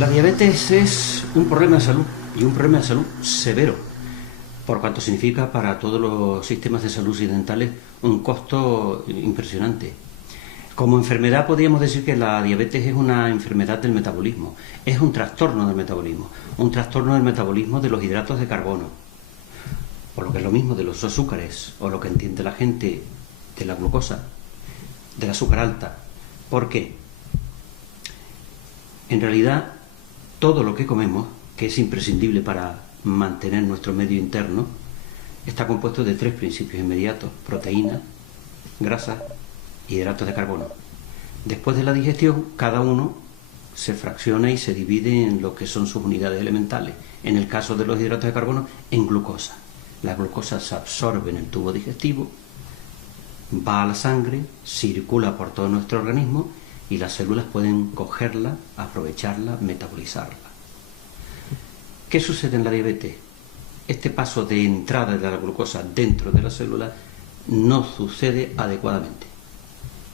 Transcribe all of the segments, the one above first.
La diabetes es un problema de salud, y un problema de salud severo, por cuanto significa para todos los sistemas de salud occidentales un costo impresionante. Como enfermedad podríamos decir que la diabetes es una enfermedad del metabolismo, es un trastorno del metabolismo de los hidratos de carbono, o lo que es lo mismo de los azúcares, o lo que entiende la gente de la glucosa, del azúcar alta. ¿Por qué? En realidad, todo lo que comemos, que es imprescindible para mantener nuestro medio interno, está compuesto de tres principios inmediatos: proteínas, grasas y hidratos de carbono. Después de la digestión, cada uno se fracciona y se divide en lo que son sus unidades elementales. En el caso de los hidratos de carbono, en glucosa. La glucosa se absorbe en el tubo digestivo, va a la sangre, circula por todo nuestro organismo y las células pueden cogerla, aprovecharla, metabolizarla. ¿Qué sucede en la diabetes? Este paso de entrada de la glucosa dentro de la célula no sucede adecuadamente.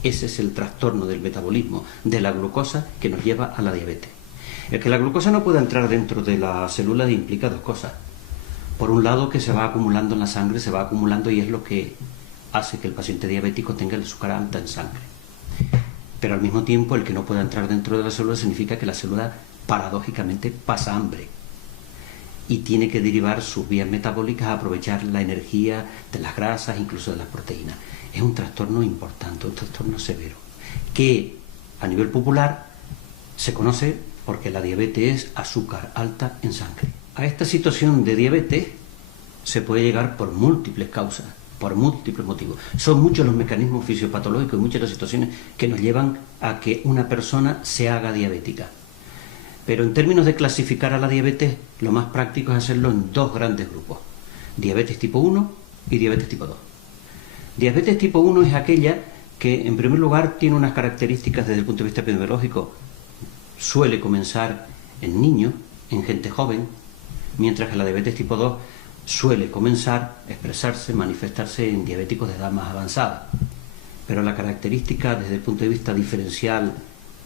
Ese es el trastorno del metabolismo de la glucosa que nos lleva a la diabetes. El que la glucosa no pueda entrar dentro de la célula implica dos cosas. Por un lado, que se va acumulando en la sangre, se va acumulando, y es lo que hace que el paciente diabético tenga el azúcar alta en sangre. Pero al mismo tiempo, el que no pueda entrar dentro de la célula significa que la célula paradójicamente pasa hambre y tiene que derivar sus vías metabólicas a aprovechar la energía de las grasas, incluso de las proteínas. Es un trastorno importante, un trastorno severo, que a nivel popular se conoce porque la diabetes es azúcar alta en sangre. A esta situación de diabetes se puede llegar por múltiples causas, por múltiples motivos. Son muchos los mecanismos fisiopatológicos y muchas las situaciones que nos llevan a que una persona se haga diabética. Pero en términos de clasificar a la diabetes, lo más práctico es hacerlo en dos grandes grupos: diabetes tipo 1 y diabetes tipo 2. Diabetes tipo 1 es aquella que, en primer lugar, tiene unas características desde el punto de vista epidemiológico. Suele comenzar en niños, en gente joven, mientras que la diabetes tipo 2 suele comenzar, expresarse, manifestarse en diabéticos de edad más avanzada. Pero la característica desde el punto de vista diferencial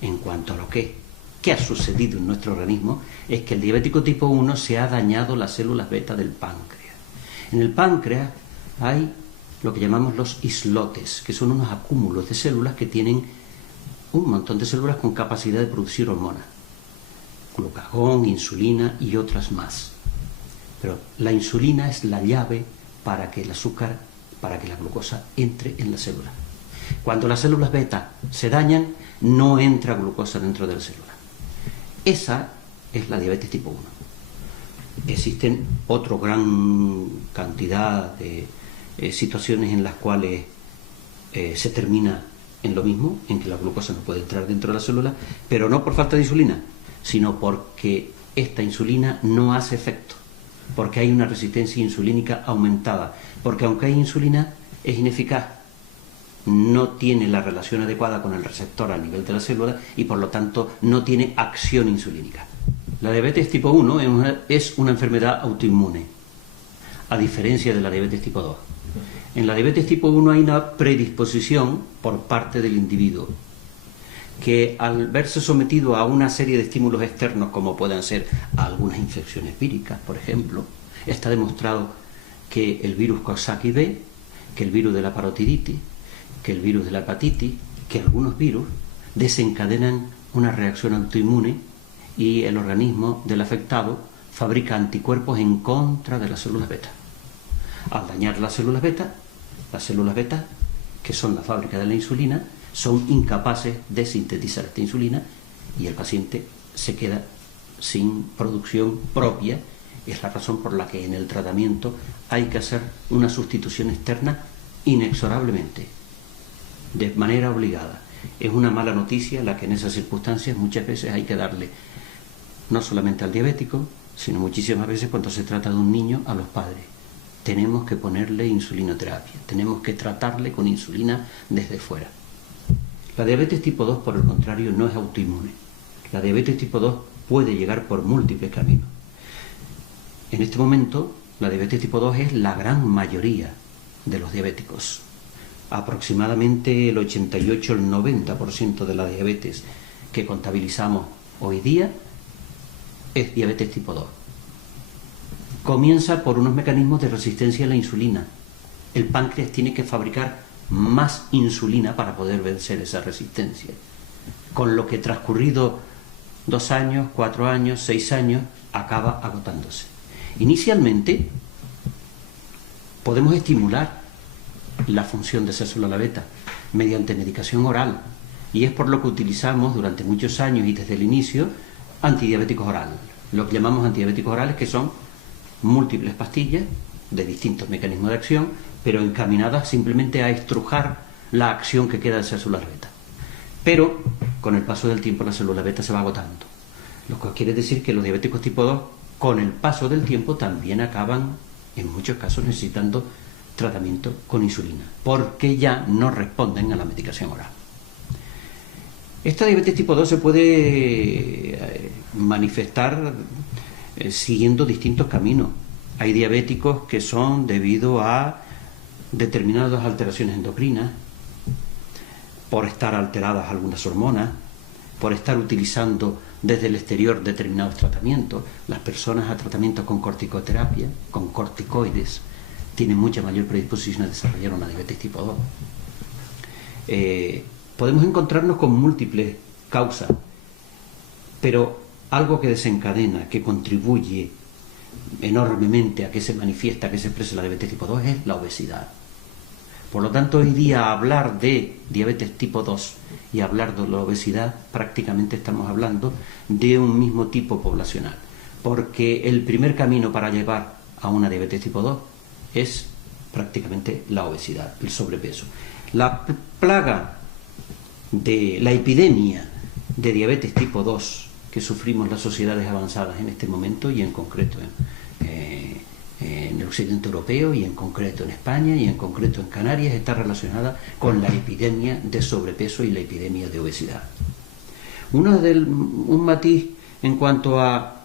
en cuanto a lo que ha sucedido en nuestro organismo es que el diabético tipo 1 se ha dañado las células beta del páncreas. En el páncreas hay lo que llamamos los islotes, que son unos acúmulos de células que tienen un montón de células con capacidad de producir hormonas, glucagón, insulina y otras más. Pero la insulina es la llave para que el azúcar, para que la glucosa entre en la célula. Cuando las células beta se dañan, no entra glucosa dentro de la célula. Esa es la diabetes tipo 1. Existen otra gran cantidad de situaciones en las cuales se termina en lo mismo, en que la glucosa no puede entrar dentro de la célula, pero no por falta de insulina, sino porque esta insulina no hace efecto, porque hay una resistencia insulínica aumentada, porque aunque hay insulina es ineficaz, no tiene la relación adecuada con el receptor a nivel de la célula y por lo tanto no tiene acción insulínica. La diabetes tipo 1 es una enfermedad autoinmune, a diferencia de la diabetes tipo 2. En la diabetes tipo 1 hay una predisposición por parte del individuo que, al verse sometido a una serie de estímulos externos, como puedan ser algunas infecciones víricas, por ejemplo, está demostrado que el virus Coxsackie-B, que el virus de la parotiditis, que el virus de la hepatitis, que algunos virus desencadenan una reacción autoinmune y el organismo del afectado fabrica anticuerpos en contra de las células beta. Al dañar las células beta, que son la fábrica de la insulina, son incapaces de sintetizar esta insulina y el paciente se queda sin producción propia. Es la razón por la que en el tratamiento hay que hacer una sustitución externa inexorablemente, de manera obligada. Es una mala noticia la que en esas circunstancias muchas veces hay que darle, no solamente al diabético, sino muchísimas veces cuando se trata de un niño, a los padres. Tenemos que ponerle insulinoterapia, tenemos que tratarle con insulina desde fuera. La diabetes tipo 2, por el contrario, no es autoinmune. La diabetes tipo 2 puede llegar por múltiples caminos. En este momento, la diabetes tipo 2 es la gran mayoría de los diabéticos. Aproximadamente el 88 o el 90% de la diabetes que contabilizamos hoy día es diabetes tipo 2. Comienza por unos mecanismos de resistencia a la insulina. El páncreas tiene que fabricar más insulina para poder vencer esa resistencia. Con lo que transcurrido 2 años, 4 años, 6 años, acaba agotándose. Inicialmente, podemos estimular la función de esa célula beta mediante medicación oral, y es por lo que utilizamos durante muchos años y desde el inicio antidiabéticos orales. Lo que llamamos antidiabéticos orales, que son múltiples pastillas de distintos mecanismos de acción, pero encaminadas simplemente a estrujar la acción que queda de esas células beta. Pero con el paso del tiempo la célula beta se va agotando, lo que quiere decir que los diabéticos tipo 2 con el paso del tiempo también acaban en muchos casos necesitando tratamiento con insulina, porque ya no responden a la medicación oral. Esta diabetes tipo 2 se puede manifestar siguiendo distintos caminos. Hay diabéticos que son debido a determinadas alteraciones endocrinas, por estar alteradas algunas hormonas, por estar utilizando desde el exterior determinados tratamientos. Las personas a tratamientos con corticoterapia, con corticoides, tienen mucha mayor predisposición a desarrollar una diabetes tipo 2. Podemos encontrarnos con múltiples causas, pero algo que desencadena, que contribuye enormemente a que se manifiesta, a que se exprese la diabetes tipo 2 es la obesidad. Por lo tanto, hoy día hablar de diabetes tipo 2 y hablar de la obesidad, prácticamente estamos hablando de un mismo tipo poblacional, porque el primer camino para llevar a una diabetes tipo 2 es prácticamente la obesidad, el sobrepeso. La plaga de la epidemia de diabetes tipo 2 que sufrimos las sociedades avanzadas en este momento, y en concreto en el occidente europeo, y en concreto en España, y en concreto en Canarias, está relacionada con la epidemia de sobrepeso y la epidemia de obesidad. Un matiz en cuanto a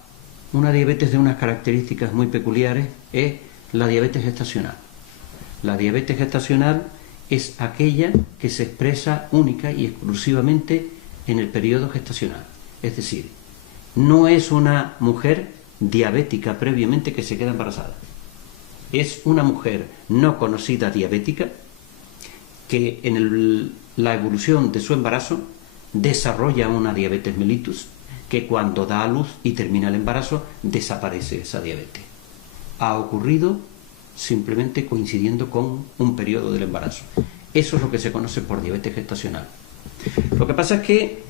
una diabetes de unas características muy peculiares es la diabetes gestacional. La diabetes gestacional es aquella que se expresa única y exclusivamente en el periodo gestacional. Es decir, no es una mujer diabética previamente que se queda embarazada. Es una mujer no conocida diabética que en la evolución de su embarazo desarrolla una diabetes mellitus, que cuando da a luz y termina el embarazo desaparece esa diabetes. Ha ocurrido simplemente coincidiendo con un periodo del embarazo. Eso es lo que se conoce por diabetes gestacional. Lo que pasa es que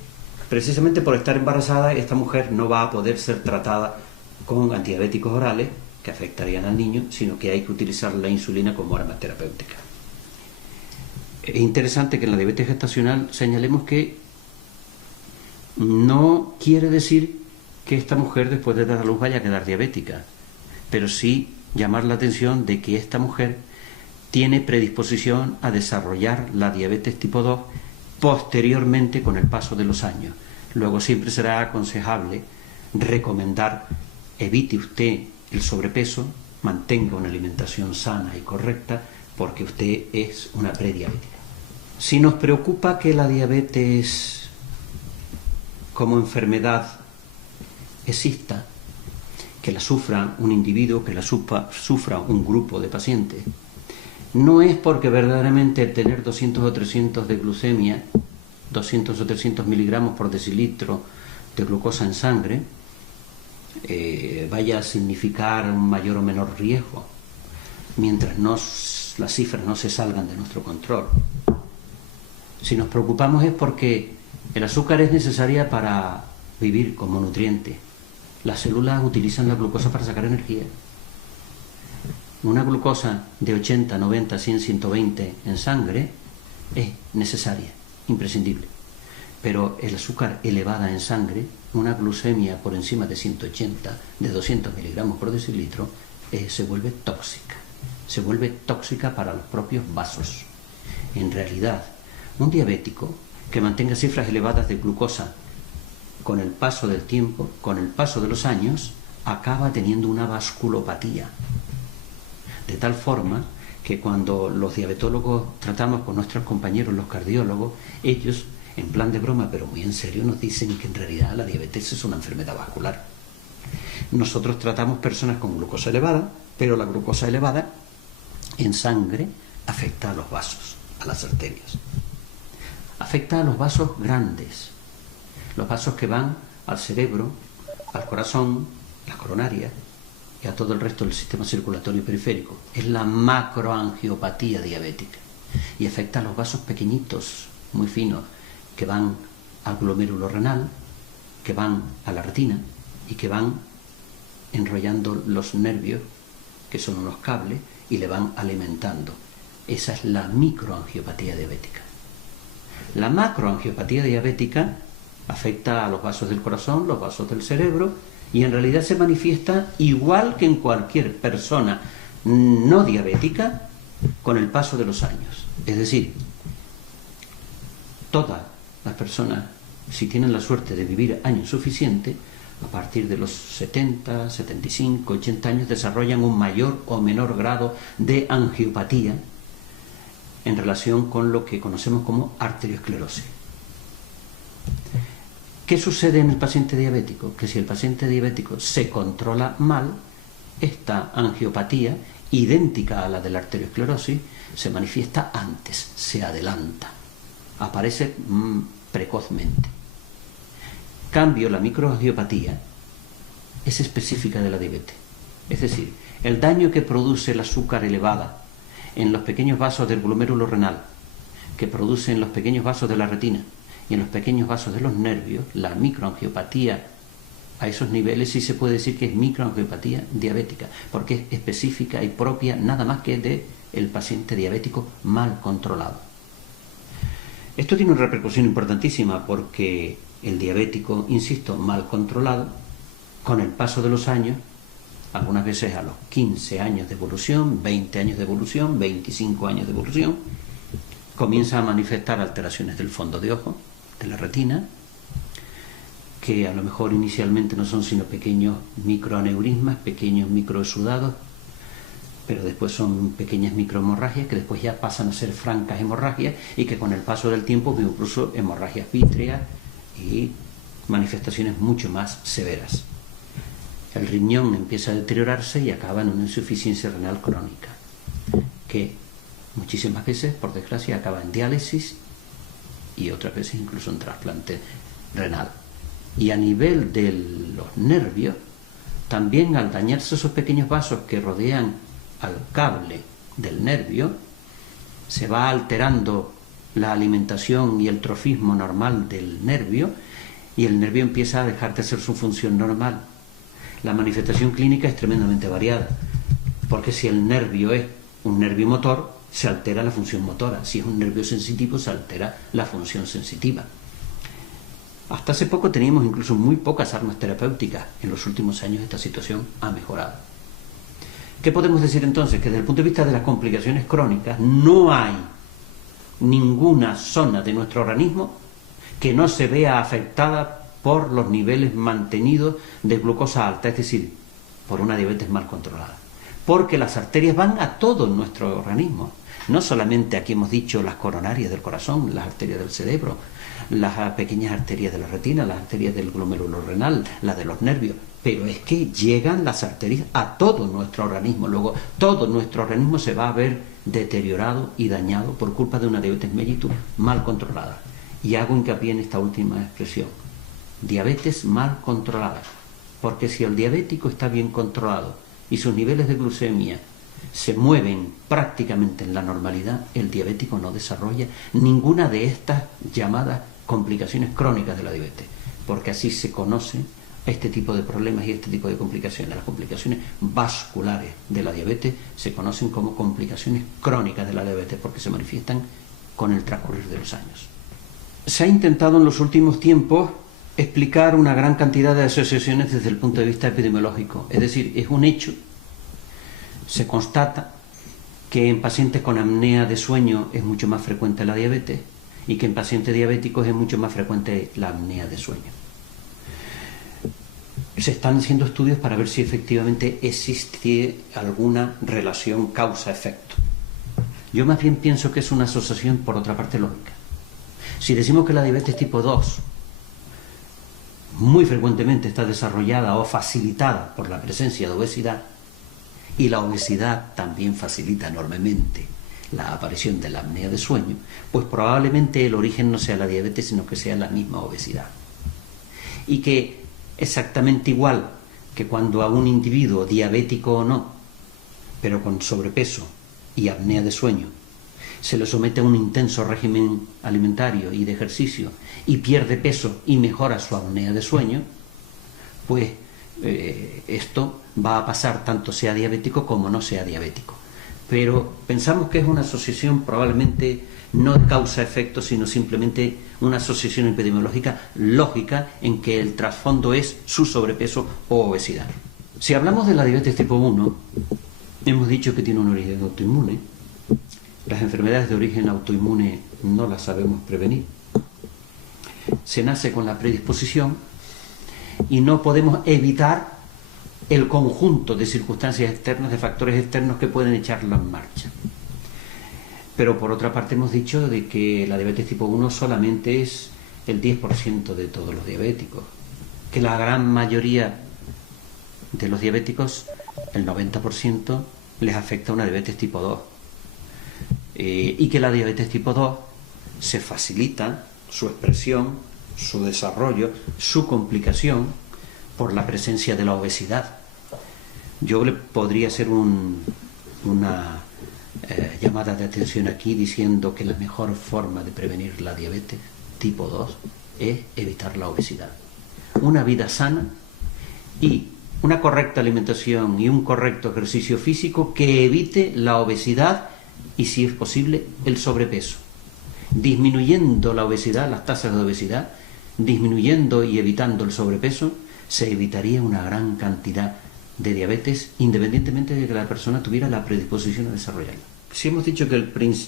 precisamente por estar embarazada, esta mujer no va a poder ser tratada con antidiabéticos orales que afectarían al niño, sino que hay que utilizar la insulina como arma terapéutica. Es interesante que en la diabetes gestacional señalemos que no quiere decir que esta mujer después de dar a luz vaya a quedar diabética, pero sí llamar la atención de que esta mujer tiene predisposición a desarrollar la diabetes tipo 2 posteriormente con el paso de los años. Luego siempre será aconsejable recomendar: evite usted el sobrepeso, mantenga una alimentación sana y correcta, porque usted es una prediabética. Si nos preocupa que la diabetes como enfermedad exista, que la sufra un individuo, que la sufra un grupo de pacientes, no es porque verdaderamente tener 200 o 300 de glucemia, 200 o 300 miligramos por decilitro de glucosa en sangre, vaya a significar un mayor o menor riesgo, mientras las cifras no se salgan de nuestro control. Si nos preocupamos es porque el azúcar es necesaria para vivir como nutriente. Las células utilizan la glucosa para sacar energía. Una glucosa de 80, 90, 100, 120 en sangre es necesaria, imprescindible. Pero el azúcar elevada en sangre, una glucemia por encima de 180, de 200 miligramos por decilitro, se vuelve tóxica. Se vuelve tóxica para los propios vasos. En realidad, un diabético que mantenga cifras elevadas de glucosa con el paso del tiempo, con el paso de los años, acaba teniendo una vasculopatía. De tal forma que cuando los diabetólogos tratamos con nuestros compañeros, los cardiólogos, ellos, en plan de broma, pero muy en serio, nos dicen que en realidad la diabetes es una enfermedad vascular. Nosotros tratamos personas con glucosa elevada, pero la glucosa elevada en sangre afecta a los vasos, a las arterias. Afecta a los vasos grandes, los vasos que van al cerebro, al corazón, la coronaria y a todo el resto del sistema circulatorio periférico. Es la macroangiopatía diabética. Y afecta a los vasos pequeñitos, muy finos, que van al glomérulo renal, que van a la retina y que van enrollando los nervios, que son unos cables, y le van alimentando. Esa es la microangiopatía diabética. La macroangiopatía diabética afecta a los vasos del corazón, los vasos del cerebro, y en realidad se manifiesta igual que en cualquier persona no diabética con el paso de los años. Es decir, todas las personas, si tienen la suerte de vivir años suficientes, a partir de los 70, 75, 80 años desarrollan un mayor o menor grado de angiopatía en relación con lo que conocemos como arteriosclerosis. ¿Qué sucede en el paciente diabético? Que si el paciente diabético se controla mal, esta angiopatía, idéntica a la de la arteriosclerosis, se manifiesta antes, se adelanta, aparece precozmente. Cambio, la microangiopatía es específica de la diabetes. Es decir, el daño que produce el azúcar elevada en los pequeños vasos del glomérulo renal, que produce en los pequeños vasos de la retina y en los pequeños vasos de los nervios, la microangiopatía a esos niveles sí se puede decir que es microangiopatía diabética, porque es específica y propia nada más que del paciente diabético mal controlado. Esto tiene una repercusión importantísima porque el diabético, insisto, mal controlado, con el paso de los años, algunas veces a los 15 años de evolución, 20 años de evolución, 25 años de evolución, comienza a manifestar alteraciones del fondo de ojo, de la retina, que a lo mejor inicialmente no son sino pequeños microaneurismas, pequeños microexudados, pero después son pequeñas microhemorragias que después ya pasan a ser francas hemorragias y que con el paso del tiempo incluso hemorragias vítreas y manifestaciones mucho más severas. El riñón empieza a deteriorarse y acaba en una insuficiencia renal crónica, que muchísimas veces, por desgracia, acaba en diálisis y otras veces incluso en trasplante renal. Y a nivel de los nervios, también al dañarse esos pequeños vasos que rodean al cable del nervio, se va alterando la alimentación y el trofismo normal del nervio y el nervio empieza a dejar de ser su función normal. La manifestación clínica es tremendamente variada, porque si el nervio es un nervio motor, se altera la función motora. Si es un nervio sensitivo, se altera la función sensitiva. Hasta hace poco teníamos incluso muy pocas armas terapéuticas. En los últimos años esta situación ha mejorado. ¿Qué podemos decir entonces? Que desde el punto de vista de las complicaciones crónicas no hay ninguna zona de nuestro organismo que no se vea afectada por los niveles mantenidos de glucosa alta, es decir, por una diabetes mal controlada. Porque las arterias van a todo nuestro organismo. No solamente aquí hemos dicho las coronarias del corazón, las arterias del cerebro, las pequeñas arterias de la retina, las arterias del glomérulo renal, las de los nervios, pero es que llegan las arterias a todo nuestro organismo. Luego todo nuestro organismo se va a ver deteriorado y dañado por culpa de una diabetes mellitus mal controlada. Y hago hincapié en esta última expresión, diabetes mal controlada, porque si el diabético está bien controlado y sus niveles de glucemia se mueven prácticamente en la normalidad, el diabético no desarrolla ninguna de estas llamadas complicaciones crónicas de la diabetes, porque así se conoce este tipo de problemas y este tipo de complicaciones. Las complicaciones vasculares de la diabetes se conocen como complicaciones crónicas de la diabetes porque se manifiestan con el transcurrir de los años. Se ha intentado en los últimos tiempos explicar una gran cantidad de asociaciones desde el punto de vista epidemiológico, es decir, es un hecho. Se constata que en pacientes con apnea de sueño es mucho más frecuente la diabetes y que en pacientes diabéticos es mucho más frecuente la apnea de sueño. Se están haciendo estudios para ver si efectivamente existe alguna relación causa-efecto. Yo más bien pienso que es una asociación por otra parte lógica. Si decimos que la diabetes tipo 2 muy frecuentemente está desarrollada o facilitada por la presencia de obesidad, y la obesidad también facilita enormemente la aparición de la apnea de sueño, pues probablemente el origen no sea la diabetes, sino que sea la misma obesidad. Y que exactamente igual que cuando a un individuo, diabético o no, pero con sobrepeso y apnea de sueño, se le somete a un intenso régimen alimentario y de ejercicio y pierde peso y mejora su apnea de sueño, pues esto va a pasar tanto sea diabético como no sea diabético. Pero pensamos que es una asociación probablemente no causa-efecto, sino simplemente una asociación epidemiológica lógica en que el trasfondo es su sobrepeso o obesidad. Si hablamos de la diabetes tipo 1, hemos dicho que tiene un origen autoinmune. Las enfermedades de origen autoinmune no las sabemos prevenir. Se nace con la predisposición y no podemos evitar el conjunto de circunstancias externas, de factores externos que pueden echarla en marcha. Pero por otra parte hemos dicho de que la diabetes tipo 1 solamente es el 10% de todos los diabéticos, que la gran mayoría de los diabéticos, el 90%, les afecta una diabetes tipo 2. Y que la diabetes tipo 2 se facilita su expresión, su desarrollo, su complicación por la presencia de la obesidad. Yo le podría hacer una llamada de atención aquí diciendo que la mejor forma de prevenir la diabetes tipo 2 es evitar la obesidad. Una vida sana y una correcta alimentación y un correcto ejercicio físico que evite la obesidad y, si es posible, el sobrepeso. Disminuyendo la obesidad, las tasas de obesidad, disminuyendo y evitando el sobrepeso, se evitaría una gran cantidad de diabetes, independientemente de que la persona tuviera la predisposición a desarrollarla. Si hemos dicho que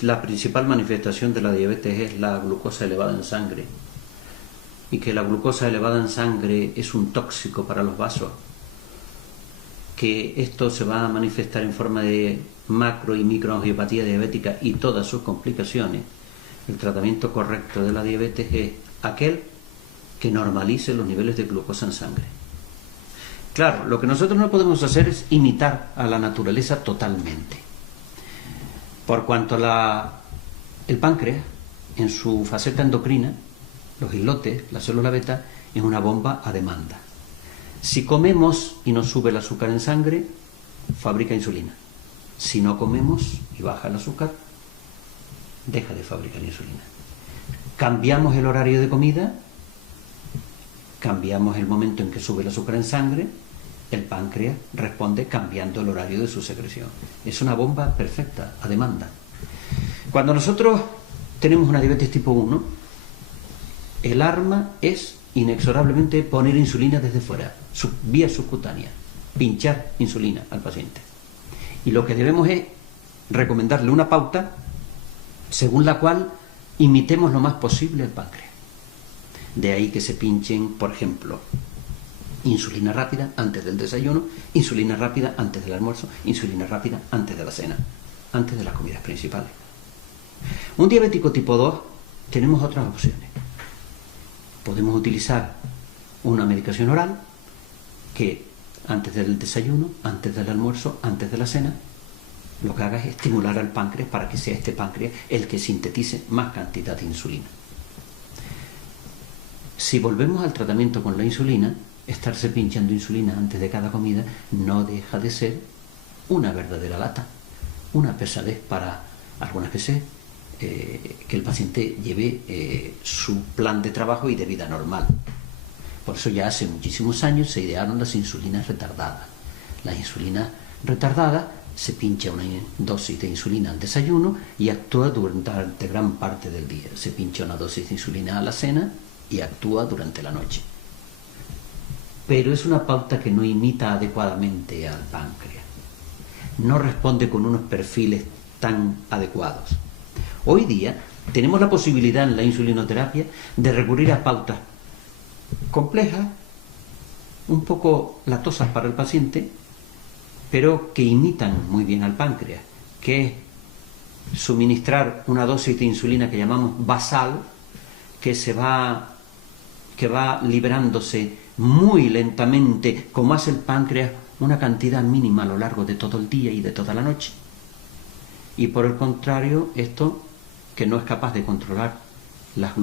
la principal manifestación de la diabetes es la glucosa elevada en sangre, y que la glucosa elevada en sangre es un tóxico para los vasos, que esto se va a manifestar en forma de macro y microangiopatía diabética y todas sus complicaciones, el tratamiento correcto de la diabetes es aquel que normalice los niveles de glucosa en sangre. Claro, lo que nosotros no podemos hacer es imitar a la naturaleza totalmente. Por cuanto el páncreas, en su faceta endocrina, los islotes, la célula beta, es una bomba a demanda. Si comemos y nos sube el azúcar en sangre, fabrica insulina. Si no comemos y baja el azúcar, deja de fabricar insulina. Cambiamos el horario de comida, cambiamos el momento en que sube el azúcar en sangre, el páncreas responde cambiando el horario de su secreción. Es una bomba perfecta, a demanda. Cuando nosotros tenemos una diabetes tipo 1, el arma es inexorablemente poner insulina desde fuera, vía subcutánea, pinchar insulina al paciente. Y lo que debemos es recomendarle una pauta según la cual imitemos lo más posible al páncreas. De ahí que se pinchen, por ejemplo, insulina rápida antes del desayuno, insulina rápida antes del almuerzo, insulina rápida antes de la cena, antes de las comidas principales. Un diabético tipo 2 tenemos otras opciones. Podemos utilizar una medicación oral que antes del desayuno, antes del almuerzo, antes de la cena, lo que haga es estimular al páncreas para que sea este páncreas el que sintetice más cantidad de insulina. Si volvemos al tratamiento con la insulina, estarse pinchando insulina antes de cada comida no deja de ser una verdadera lata, una pesadez para algunas veces que el paciente lleve su plan de trabajo y de vida normal. Por eso ya hace muchísimos años se idearon las insulinas retardadas. La insulina retardada se pincha una dosis de insulina al desayuno y actúa durante gran parte del día. Se pincha una dosis de insulina a la cena y actúa durante la noche. Pero es una pauta que no imita adecuadamente al páncreas. No responde con unos perfiles tan adecuados. Hoy día tenemos la posibilidad en la insulinoterapia de recurrir a pautas complejas, un poco latosas para el paciente, pero que imitan muy bien al páncreas, que es suministrar una dosis de insulina que llamamos basal, que se va que va liberándose muy lentamente, como hace el páncreas, una cantidad mínima a lo largo de todo el día y de toda la noche. Y por el contrario, esto, que no es capaz de controlar las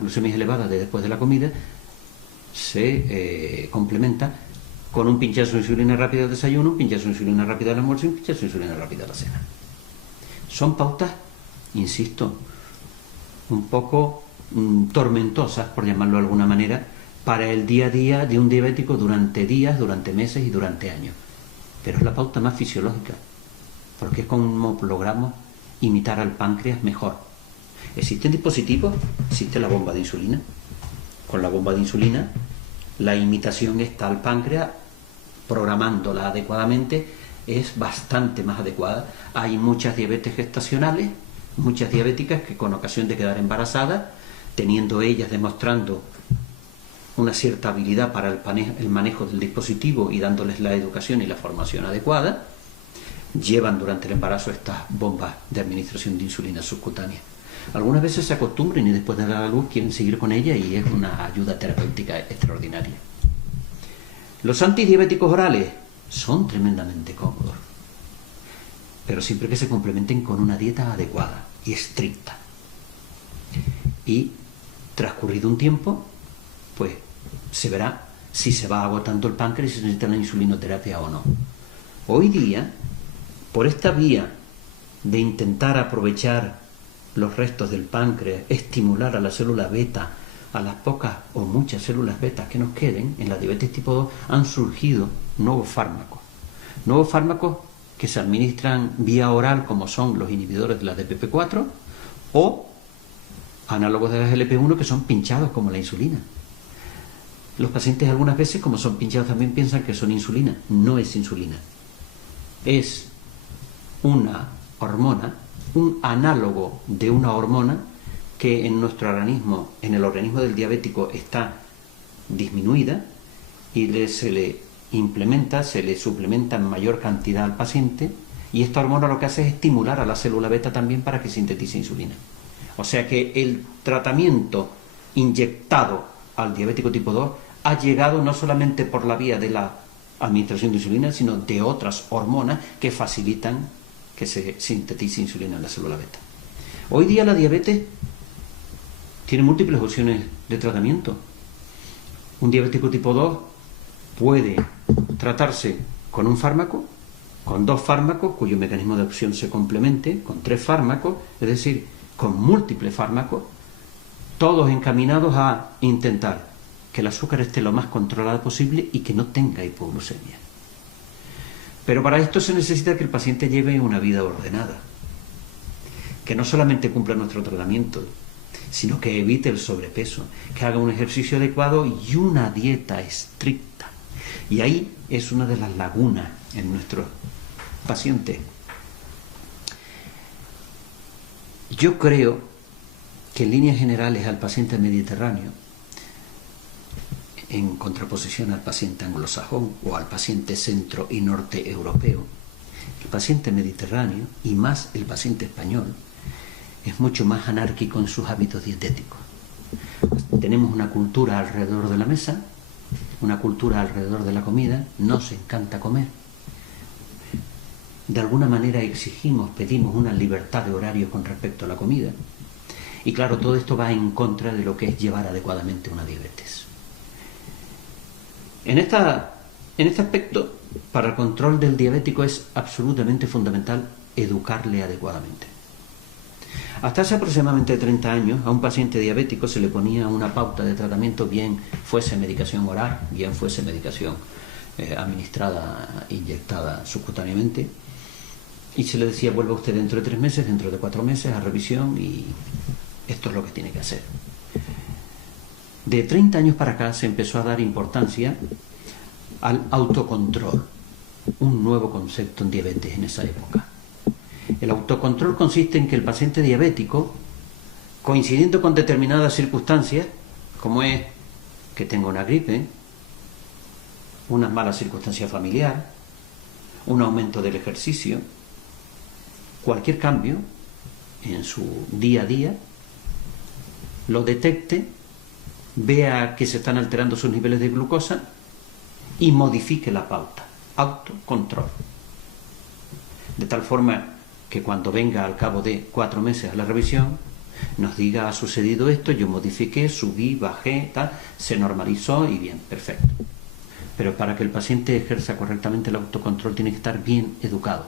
glucemias elevadas de después de la comida, se complementa con un pinchazo de insulina rápida al desayuno, un pinchazo de insulina rápida al almuerzo y un pinchazo de insulina rápida a la cena. Son pautas, insisto, un poco tormentosas, por llamarlo de alguna manera, para el día a día de un diabético durante días, durante meses y durante años. Pero es la pauta más fisiológica, porque es como logramos imitar al páncreas mejor. ¿Existen dispositivos? Existe la bomba de insulina. Con la bomba de insulina, la imitación está al páncreas, programándola adecuadamente, es bastante más adecuada. Hay muchas diabetes gestacionales, muchas diabéticas que con ocasión de quedar embarazadas, teniendo ellas demostrando una cierta habilidad para el manejo del dispositivo y dándoles la educación y la formación adecuada, llevan durante el embarazo estas bombas de administración de insulina subcutánea. Algunas veces se acostumbran y después de dar a luz quieren seguir con ella y es una ayuda terapéutica extraordinaria. Los antidiabéticos orales son tremendamente cómodos, pero siempre que se complementen con una dieta adecuada y estricta. Y transcurrido un tiempo, pues se verá si se va agotando el páncreas y se necesita la insulinoterapia o no. Hoy día, por esta vía de intentar aprovechar los restos del páncreas, estimular a la célula beta, a las pocas o muchas células beta que nos queden, en la diabetes tipo 2 han surgido nuevos fármacos. Nuevos fármacos que se administran vía oral, como son los inhibidores de la DPP4 o análogos de la GLP-1 que son pinchados como la insulina. Los pacientes algunas veces, como son pinchados, también piensan que son insulina. No es insulina. Es una hormona, un análogo de una hormona que en nuestro organismo, en el organismo del diabético, está disminuida y se le implementa, se le suplementa en mayor cantidad al paciente, y esta hormona lo que hace es estimular a la célula beta también para que sintetice insulina. O sea que el tratamiento inyectado al diabético tipo 2 ha llegado no solamente por la vía de la administración de insulina, sino de otras hormonas que facilitan que se sintetice insulina en la célula beta. Hoy día la diabetes tiene múltiples opciones de tratamiento. Un diabético tipo 2 puede tratarse con un fármaco, con dos fármacos cuyo mecanismo de acción se complemente, con tres fármacos, es decir, con múltiples fármacos, todos encaminados a intentar que el azúcar esté lo más controlada posible y que no tenga hipoglucemia. Pero para esto se necesita que el paciente lleve una vida ordenada, que no solamente cumpla nuestro tratamiento, sino que evite el sobrepeso, que haga un ejercicio adecuado y una dieta estricta. Y ahí es una de las lagunas en nuestros pacientes. Yo creo que en líneas generales al paciente mediterráneo, en contraposición al paciente anglosajón o al paciente centro y norte europeo, el paciente mediterráneo y más el paciente español es mucho más anárquico en sus hábitos dietéticos. Tenemos una cultura alrededor de la mesa, una cultura alrededor de la comida, nos encanta comer. De alguna manera exigimos, pedimos una libertad de horario con respecto a la comida. Y claro, todo esto va en contra de lo que es llevar adecuadamente una diabetes. En este aspecto, para el control del diabético es absolutamente fundamental educarle adecuadamente. Hasta hace aproximadamente 30 años a un paciente diabético se le ponía una pauta de tratamiento, bien fuese medicación oral, bien fuese medicación administrada, inyectada subcutáneamente, y se le decía: vuelva usted dentro de 3 meses, dentro de 4 meses a revisión y esto es lo que tiene que hacer. De 30 años para acá se empezó a dar importancia al autocontrol, un nuevo concepto en diabetes en esa época. El autocontrol consiste en que el paciente diabético, coincidiendo con determinadas circunstancias, como es que tenga una gripe, una mala circunstancia familiar, un aumento del ejercicio, cualquier cambio en su día a día, lo detecte vea que se están alterando sus niveles de glucosa y modifique la pauta. Autocontrol. De tal forma que cuando venga al cabo de 4 meses a la revisión, nos diga: ha sucedido esto, yo modifiqué, subí, bajé, tal, se normalizó y bien, perfecto. Pero para que el paciente ejerza correctamente el autocontrol tiene que estar bien educado.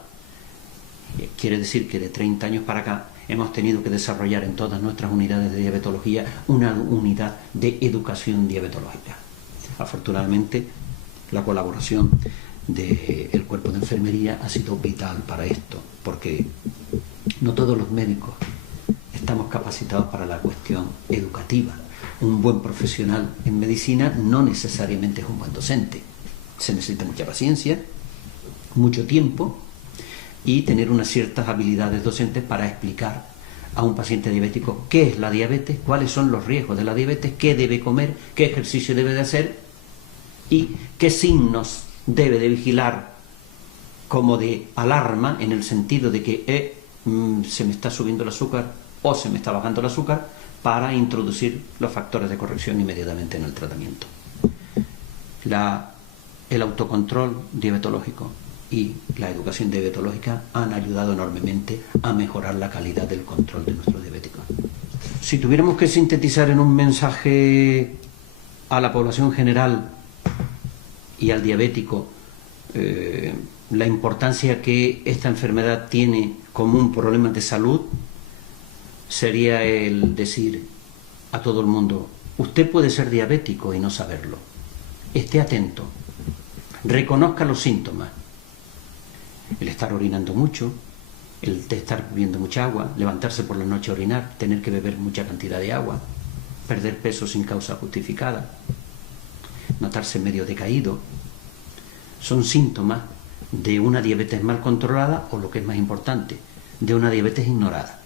Quiere decir que de 30 años para acá hemos tenido que desarrollar en todas nuestras unidades de diabetología una unidad de educación diabetológica. Afortunadamente, la colaboración del cuerpo de enfermería ha sido vital para esto, porque no todos los médicos estamos capacitados para la cuestión educativa. Un buen profesional en medicina no necesariamente es un buen docente. Se necesita mucha paciencia, mucho tiempo y tener unas ciertas habilidades docentes para explicar a un paciente diabético qué es la diabetes, cuáles son los riesgos de la diabetes, qué debe comer, qué ejercicio debe de hacer y qué signos debe de vigilar como de alarma, en el sentido de que se me está subiendo el azúcar o se me está bajando el azúcar, para introducir los factores de corrección inmediatamente en el tratamiento. El autocontrol diabetológico y la educación diabetológica han ayudado enormemente a mejorar la calidad del control de nuestros diabéticos. Si tuviéramos que sintetizar en un mensaje a la población general y al diabético la importancia que esta enfermedad tiene como un problema de salud, sería el decir a todo el mundo: usted puede ser diabético y no saberlo. Esté atento, reconozca los síntomas. El estar orinando mucho, el estar bebiendo mucha agua, levantarse por la noche a orinar, tener que beber mucha cantidad de agua, perder peso sin causa justificada, notarse medio decaído, son síntomas de una diabetes mal controlada o, lo que es más importante, de una diabetes ignorada.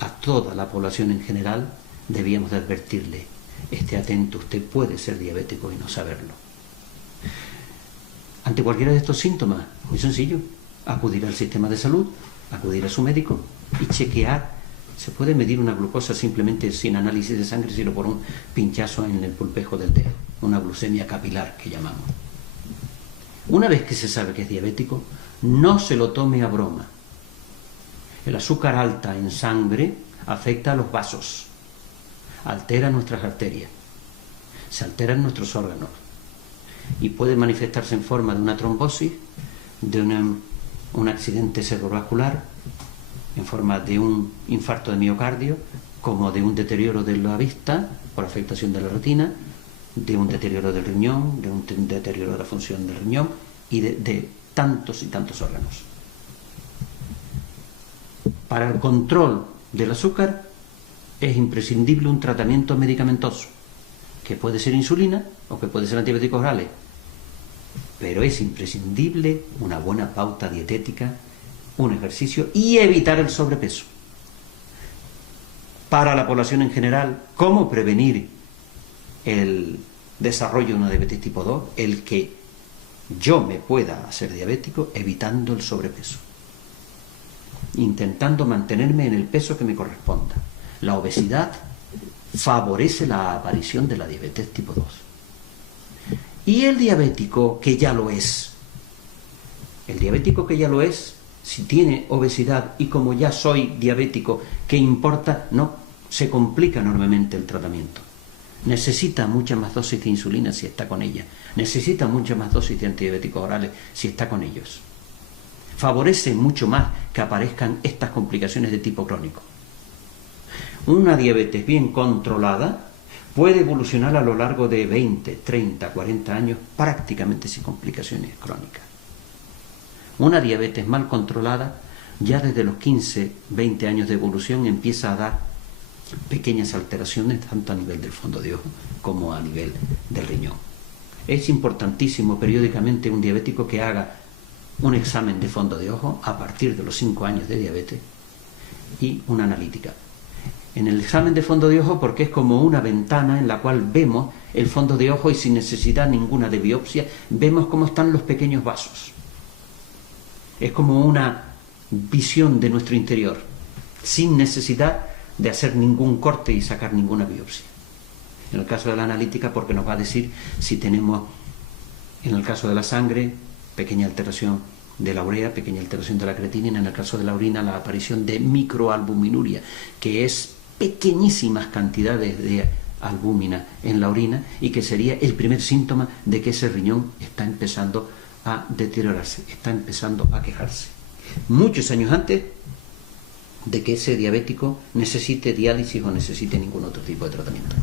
A toda la población en general debíamos de advertirle: esté atento, usted puede ser diabético y no saberlo. Ante cualquiera de estos síntomas, muy sencillo, acudir al sistema de salud, acudir a su médico y chequear. Se puede medir una glucosa simplemente sin análisis de sangre, sino por un pinchazo en el pulpejo del dedo, una glucemia capilar que llamamos. Una vez que se sabe que es diabético, no se lo tome a broma. El azúcar alta en sangre afecta a los vasos, altera nuestras arterias, se alteran nuestros órganos y puede manifestarse en forma de una trombosis, de un accidente cerebrovascular, en forma de un infarto de miocardio, como de un deterioro de la vista por afectación de la retina, de un deterioro del riñón, de un deterioro de la función del riñón y de tantos y tantos órganos. Para el control del azúcar es imprescindible un tratamiento medicamentoso, que puede ser insulina o que puede ser antibióticos orales, pero es imprescindible una buena pauta dietética, un ejercicio y evitar el sobrepeso. Para la población en general, ¿cómo prevenir el desarrollo de una diabetes tipo 2? El que yo me pueda hacer diabético evitando el sobrepeso, intentando mantenerme en el peso que me corresponda. La obesidad favorece la aparición de la diabetes tipo 2. Y el diabético que ya lo es, si tiene obesidad y como ya soy diabético, ¿qué importa? No, se complica enormemente el tratamiento. Necesita mucha más dosis de insulina si está con ella, necesita mucha más dosis de antidiabéticos orales si está con ellos. Favorece mucho más que aparezcan estas complicaciones de tipo crónico. Una diabetes bien controlada puede evolucionar a lo largo de 20, 30, 40 años prácticamente sin complicaciones crónicas. Una diabetes mal controlada, ya desde los 15, 20 años de evolución empieza a dar pequeñas alteraciones tanto a nivel del fondo de ojo como a nivel del riñón. Es importantísimo periódicamente un diabético que haga un examen de fondo de ojo a partir de los 5 años de diabetes y una analítica. En el examen de fondo de ojo, porque es como una ventana en la cual vemos el fondo de ojo y sin necesidad ninguna de biopsia, vemos cómo están los pequeños vasos. Es como una visión de nuestro interior, sin necesidad de hacer ningún corte y sacar ninguna biopsia. En el caso de la analítica, porque nos va a decir si tenemos, en el caso de la sangre, pequeña alteración de la urea, pequeña alteración de la creatinina, en el caso de la orina, la aparición de microalbuminuria, que es pequeñísimas cantidades de albúmina en la orina y que sería el primer síntoma de que ese riñón está empezando a deteriorarse, está empezando a quejarse. Muchos años antes de que ese diabético necesite diálisis o necesite ningún otro tipo de tratamiento.